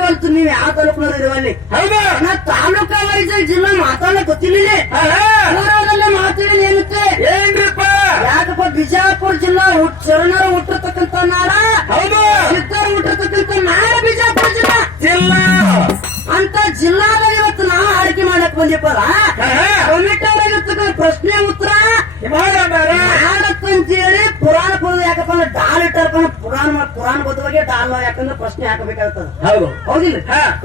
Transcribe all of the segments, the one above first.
ಗೊತ್ತಾಗವಲ್ತು ನೀವ್ ಯಾವ ತಾಲೂಕಿನವ್ರು ಇರುವಲ್ಲಿ. ಹೌದಾ? ನಾ ತಾಲೂಕಾ ವೈಸ್ ಜಿಲ್ಲಾ ಮಾತಾಡಕ್ ಗೊತ್ತಿಲ್ಲ. ಊರಲ್ಲೇ ಮಾತಾಡಿ ಏನುತ್ತೆ ಏನ್ರಿಪ್ಪ? ಯಾಕಪ್ಪ ಬಿಜಾಪುರ ಜಿಲ್ಲಾ ಶರಣರು ಹುಟ್ಟಿರ್ತಕ್ಕಂತ ನಾಡ. ಹೌದು. ಸಿದ್ಧರು ಹುಟ್ಟಿರ್ತಕ್ಕಂತ ನಾಡ ಬಿಜಾಪುರ ಜಿಲ್ಲಾ. ಜಿಲ್ಲಾ ಅಂತ ಜಿಲ್ಲಾದಾಗ ಇವತ್ತು ನಾವು ಆಯ್ಕೆ ಮಾಡಕ್ ಬಂದಿಪ್ಪಲ್ಲ. ಕಮಿಟವ್ರಾಗಿರ್ತಕ್ಕಂಥ ಪ್ರಶ್ನೆ ಉತ್ತರ ಮಾಡತ್ತಂತೇಳಿ ಪುರಾಣ ಪುರಾಣ ಯಾಕಪ್ಪ ಅಂದ್ರೆ ಡಾಲ್ ಇಟ್ಟಾರಪ್ಪ ಪುರಾಣ ಬದ್ಧವಾಗಿ ಡಾಲ್ ಯಾಕಂದ್ರೆ ಪ್ರಶ್ನೆ ಹಾಕಬೇಕಾಗ್ತದ. ಹೌದು. ಹೌದಿಲ್ಲ?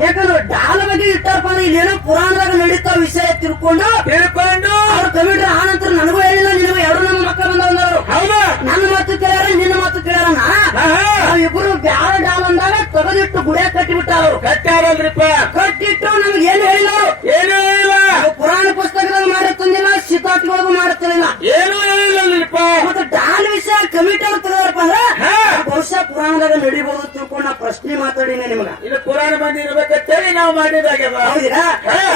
ಯಾಕಂದ್ರೆ ಡಾಲ್ ಬಗ್ಗೆ ಇಟ್ಟಾರಪ್ಪ ಅಂದ್ರೆ ಇಲ್ಲೇನೋ ಪುರಾಣದಾಗ ನಡೀತಾ ವಿಷಯ ತಿಳ್ಕೊಂಡು ಅವ್ರ ಕಮಿಟರ್ ಆ ನಂತರ ನನಗೂ ಹೇಳಿಲ್ಲ ನಿನಗೂ ಎರಡು ನಮ್ಮ ಮಕ್ಕಳು ಬಂದವರು. ಹೌದು. ನನ್ನ ಮಾತು ಕೇಳ್ಯಾರ ನಿನ್ನ ಮಾತು ಕೇಳ್ಯಾರ. ನಾವಿಬ್ರು ಬ್ಯಾಳ ಡಾಲ್ ಅಂದಾಗ ತೆಗೆದಿಟ್ಟು ಗುಡಿಯಾಗ ಕಟ್ಟಿಬಿಟ್ಟ ಅವರು. ಕಟ್ಟಾರಲ್ರಿಪ್ಪ. ಕಟ್ಟಿಟ್ಟು ನಮ್ಗೆ ಏನು ಹೇಳಿಲ್ಲ ಅವರು. ಏನೂ ಇಲ್ಲ. ಪುರಾಣ ಪುಸ್ತಕದಾಗ ಮಾಡುತ್ತಿಲ್ಲ, ಸಿತಾಟ್ಗಳಿಗೂ ಮಾಡುತ್ತಿಲ್ಲ. ಏನೂ ಹೇಳಿಲ್ಲಪ್ಪ. ಮತ್ತೆ ಡಾಲ್ ವಿಷಯ ಕಮಿಟಿ ಅವ್ರು ತೆಗೆದಾರಪ್ಪ ಅಂದ್ರೆ ಬಹುಶಃ ಪುರಾಣದಾಗ ನಡಿಬಹುದು ತಿಳ್ಕೊಂಡು ನಾ ಪ್ರಶ್ನೆ ಮಾತಾಡಿನಿ ನಿಮಗ. ಇದು ಪುರಾಣ ಮಂದಿ ಇರ್ಬೇಕಂತೇಳಿ ನಾವು ಮಾಡಿದಾಗ್ಯದ. ಹೌದಿರಾ?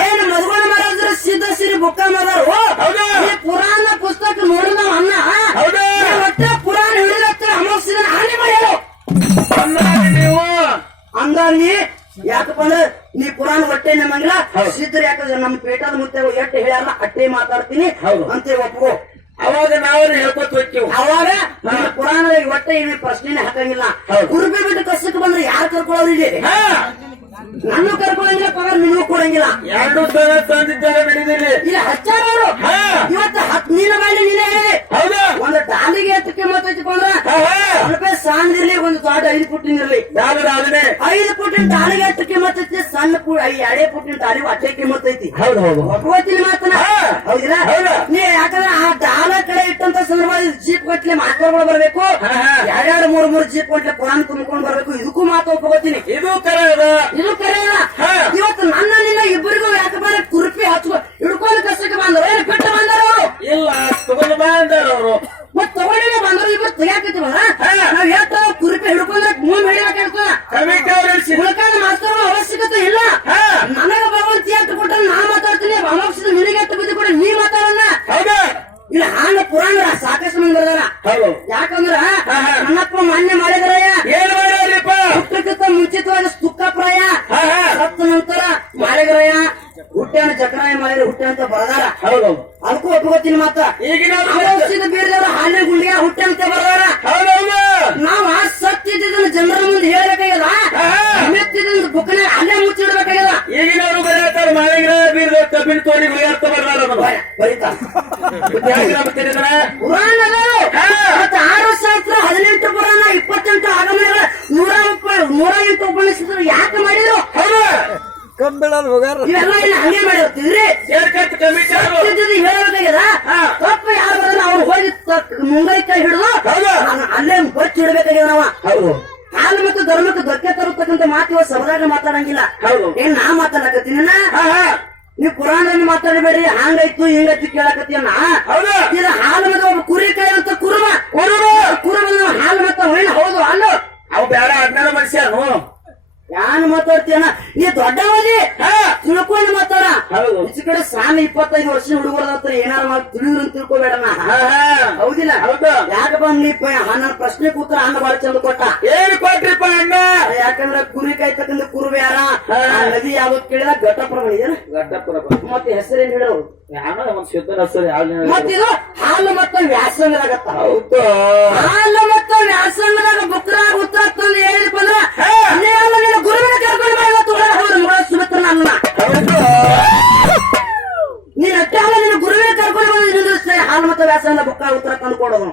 ಏನು ಮಧುಗಣ ಮಹಾರಾಜರು ಸಿದ್ಧ ಸಿರಿ ಬುಕ್ಕ ಮಾದಾರು. ಈ ಪುರಾಣ ಪುಸ್ತಕ ನೋಡಿದ ಅನ್ನ ಒಟ್ಟೆ ಪುರಾಣ ಹಿಡಿದತ್ತೆ ಅಮೋಕ್ಷದ ಹಾನಿ ಮಾಡ್ಯಾರು ನೀವು ಅಂದಾಗಿ. ಯಾಕಪ್ಪ ಅಂದ್ರೆ ನೀ ಪುರಾಣ ಹೊಟ್ಟೆ ನಮ್ಮಂಗಿಲ್ಲ ಸಿದ್ಧರು ಯಾಕಂದ್ರೆ ನಮ್ಮ ಪೇಟದ ಮುತ್ತೆ ಎಟ್ಟು ಹೇಳ್ಯಾರ ಅಟ್ಟೆ ಮಾತಾಡ್ತೀನಿ ಅಂತ ಒಪ್ಕೋ. ಅವಾಗ ನಾವೇನು ಹೇಳ್ಕೊತ ಹೋಗ್ತೀವಿ. ಅವಾಗ ನಮ್ಮ ಪುರಾಣದಾಗ ಹೊಟ್ಟೆ ಏನು ಪ್ರಶ್ನೆನೇ ಹಾಕಂಗಿಲ್ಲ. ಗುರುಬಿ ಬಿಟ್ಟು ಕಸಕ್ಕೆ ಬಂದ್ರೆ ಯಾರು ಕರ್ಕೊಳ್ಳೋರಿಗೆ ನಾನು ಕರ್ಕೊಳ್ಳಂಗಿಲ್ಲ, ಪಗಾರ ನಿನಗೂ ಕೊಡಂಗಿಲ್ಲ. ಎರಡು ಸಲ ತಂದಿದ್ದಾರೆ ನಡೀದಿಲ್ಲಿ. ಇಲ್ಲಿ ಹಚ್ಚಾರ ಅವರು ಇವತ್ತು ನಿನ್ನ ಬಾಯಲ್ಲಿ ನೀನೇ ಹೇಳಿ. ಹೌದಾ? ಒಂದು ಡಾಲಿಗೆ ಎಷ್ಟು ಕಿಮ್ಮತ್ ಐತಿಪ್ಪ ಅಂದ್ರೆ ರೂಪಾಯಿ ಸಾಂದಿರ್ಲಿ, ಒಂದು ದೊಡ್ಡ 5 ಫುಟ್ಟಿನ ಇರ್ಲಿ. 5 ಫುಟ್ಟಿನ ಡಾಲಿಗೆ ಎಷ್ಟು ಕಿಮ್ಮತ್ ಐತಿ, ಸಣ್ಣ 2 ಫುಟ್ಟಿನ ಡಾಲಿಗೆ ಅಷ್ಟೇ ಕಿಮ್ಮತ್ ಐತಿ. ಹೌದು ಹೌದು. ಒಪ್ಕೋತೀನಿ ಮಾತನ. ಹೌದಿಲ್ಲ? ನೀ ಯಾಕಂದ್ರೆ ಆ ಡಾಲ ಕಡೆ ಇಟ್ಟಂತ ಸಂದರ್ಭದಲ್ಲಿ ಜೀಪ್ ಗಟ್ಲೆ ಮಾತಾಡ್ಗಳು ಬರ್ಬೇಕು. 2-3 ಜೀಪ್ ಗಟ್ಲೆ ಪುರಾಣ ತುಂಬಿಕೊಂಡು ಬರ್ಬೇಕು. ಇದಕ್ಕೂ ಮಾತು ಒಪ್ಕೋತೀನಿ. ಇದು ಕರೆ ಅದ. ಇದು ಕರೆ ಅದ. ಇವತ್ತು ನನ್ನ ನಿನ್ನ ಇಬ್ಬರಿಗೂ ಯಾಕಪ್ಪ ಕುರುಪಿ ಹಚ್ಕೊ ಹಿಡ್ಕೊಂಡು ಕಸಕ್ಕೆ ಬಂದರು. ಏನು ಬಿಟ್ಟು ಬಂದರು ಅವರು? ಇಲ್ಲ, ತಗೊಂಡು ಬಂದಾರ ಅವರು. ಮತ್ ತಗೊಂಡಿಲ್ಲ ಬಂದರು. ಇಬ್ಬರು ತೆಗಿಯಾಕತ್ತೀವಲ್ಲ ನಾವ್ ಹೇಳ್ತಾವ ಕುರುಪಿ ಹಿಡ್ಕೊಂಡ್ರೆ ಮೂವ್ ಹಿಡಿಬೇಕಾಗ್ತದ. ಉಳ್ಕಾದ ಮಾಸ್ತರ್ ಅವಶ್ಯಕತೆ ಇಲ್ಲ. ನನಗ ಭಗವಂತ ಎಷ್ಟು ಕೊಟ್ಟ ನಾ ಮಾತಾಡ್ತೀನಿ. ಅಮೋಕ್ಷದ ನಿನಗೆ ಎಷ್ಟು ಬುದ್ಧಿ ಕೊಡ ನೀ ಮಾತಾಡಲ್ಲ. ಇಲ್ಲ ಹಾಂಗ ಪುರಾಣ ಸಾಕಷ್ಟು ಮಂದಿ ಬರ್ದಾರ. ಯಾಕಂದ್ರ ನನ್ನಪ್ಪ ಮಾನ್ಯ ಮಾಡಿದ್ರಯ್ಯ ಏನ್ ಮಾಡ್ಯಾರಿಪ್ಪ? ಹುಟ್ಟಕ್ಕಿಂತ ಮುಂಚಿತವಾಗಿ ಸ್ತುಕ್ಕಪ್ರಾಯ, ಸತ್ತ ನಂತರ ಮಾಳಿಗರಾಯ, ಹುಟ್ಟ್ಯಾನ ಚಕ್ರಾಯ ಮಾಡಿದ್ರೆ ಹುಟ್ಟೆ ಅಂತ ಬರ್ದಾರ. ಹೌದೌದು. ಅದಕ್ಕೂ ಒಪ್ಕೋತೀನಿ ಮಾತ. ಈಗಿನ ಬೀರದವ್ರ ಹಾಲಿನ ಗುಂಡಿಗೆ ಹುಟ್ಟೆ ಅಂತ ಬರ್ದಾರ. ನಾವ್ ಆ ಸತ್ತಿದ್ದ ಜನರ ಮುಂದೆ ಹೇಳ್ಬೇಕಾಗಿಲ್ಲ, ಮೆತ್ತಿದ್ದ ಬುಕ್ನ ಅಲ್ಲೇ ಮುಚ್ಚಿಡ್ಬೇಕಾಗಿಲ್ಲ. ಈಗಿನವರು ಬರೀತಾರೆ ಮಾಳಿಗರಾಯ ಬೀರದವ್ರ ಕಬ್ಬಿನ ತೋರಿ ಬೈಯರ್ತ ಬರ್ದಾರ ಬರೀತಾ ಪುರಾಣ. ಮತ್ತೆ 6 ಶಾಸ್ತ್ರ, 18 ಪುರಾಣ, 28 ಆಗಮನಗಳ, 108 ಉಪನಿಷತ್ತರು ಯಾಕೆ ಮಾಡಿದ್ರು? ಇವೆಲ್ಲ ಇಲ್ಲ ಹಂಗೆ ಮಾಡಿರ್ತಿದ್ರಿ. ಹೇಳಬೇಕಾಗ್ಯದ ತಪ್ಪು ಯಾರು ಬರಲ್ಲ. ಅವ್ರು ಹೋಗಿ ಮುಂಗೈ ಕೈ ಹಿಡಿದು ಅಲ್ಲೇ ಬಚ್ಚಿ ಇಡಬೇಕಾಗ್ಯದ. ನಾವ ಹಾಲು ಮತ್ತು ಧರ್ಮಕ್ಕೆ ಧಕ್ಕೆ ತರತಕ್ಕಂಥ ಮಾತು ಸಭದಾಗ ಮಾತಾಡಂಗಿಲ್ಲ. ಏನ್ ನಾ ಮಾತಾಡಕತ್ತೀನಿ? ನೀವು ಪುರಾಣದಲ್ಲಿ ಮಾತಾಡಬೇಡ್ರಿ, ಹಂಗಾಯ್ತು ಹಿಂಗಾಯ್ತು ಕೇಳಕತ್ತೀನ. ಇದು ಹಾಲು ಮತ್ತು ಒಬ್ಬ ಕುರಿಕಾಯಿ ಅಂತ ಕುರುಬ ಹಾಲು ಮತ್ತ ಹೊಯ್ನ. ಹೌದು ಅಲ್ಲೋ ಅವು ಬೇಡ ಅಜ್ಞಾನ ಮನುಷ್ಯನು. ಯಾನ್ ಮಾತಾಡ್ತೀಯನ ನೀ ದೊಡ್ಡವಲ್ಲಿ ತಿಳ್ಕೊಂಡು ಮಾತಾಡ. ಈಚೆ ಕಡೆ ಸಾನ 25 ವರ್ಷ ಹುಡುಗರ ಏನಾರ ಮಾಡಿ ತಿಳಿದ್ರು ಅಂತ ತಿಳ್ಕೊಬೇಡಣ. ಹೌದಿಲ್ಲ? ಯಾಕಪ್ಪ ನೀ ನನ್ನ ಪ್ರಶ್ನೆ ಕೂತ್ರ ಅನ್ನ ಬಾಳ ಚಂದ ಕೊಟ್ಟ. ಏನು ಕೊಟ್ರಿಪ್ಪ ಅಣ್ಣ? ಯಾಕಂದ್ರೆ ಕುರಿ ಕಾಯ್ತಕ್ಕಂಥ ಕುರುಬ ಯಾರ ನದಿ ಯಾವ್ದು ಕೇಳಿದ ಘಟ್ಟಪುರ ಏನ ಘಟ್ಟಪುರ. ಮತ್ತೆ ಹೆಸರೇನ್ ಹೇಳೋರು? ಶುದ್ಧ ಹೆಸರು. ಮತ್ತಿದು ಹಾಲು ಮತ್ತು ವ್ಯಾಸಂಗದಾಗತ್ತ. ಹೌದು. ಹಾಲು ಮತ್ತು ವ್ಯಾಸಂಗದಾಗ ಬುಕ್ರಾಗ ಉತ್ತರ ತಂದು ಹೇಳಿದಪ್ಪ ಅಂದ್ರೆ ಗುರುವಿನ ಕರ್ಕೊಂಡು ಸುಮಿತ್ರ ನನ್ನ ನೀನ್ ಅಷ್ಟೇ ಹಾಲು ನಿನ್ನ ಗುರುವಿನ ಕರ್ಕೊಂಡು ಬಂದು ಹಾಲು ಮತ್ತು ವ್ಯಾಸಂಗ ಬುಕ್ರಾಗ ಉತ್ತರ ತಂದು ಕೊಡೋದು.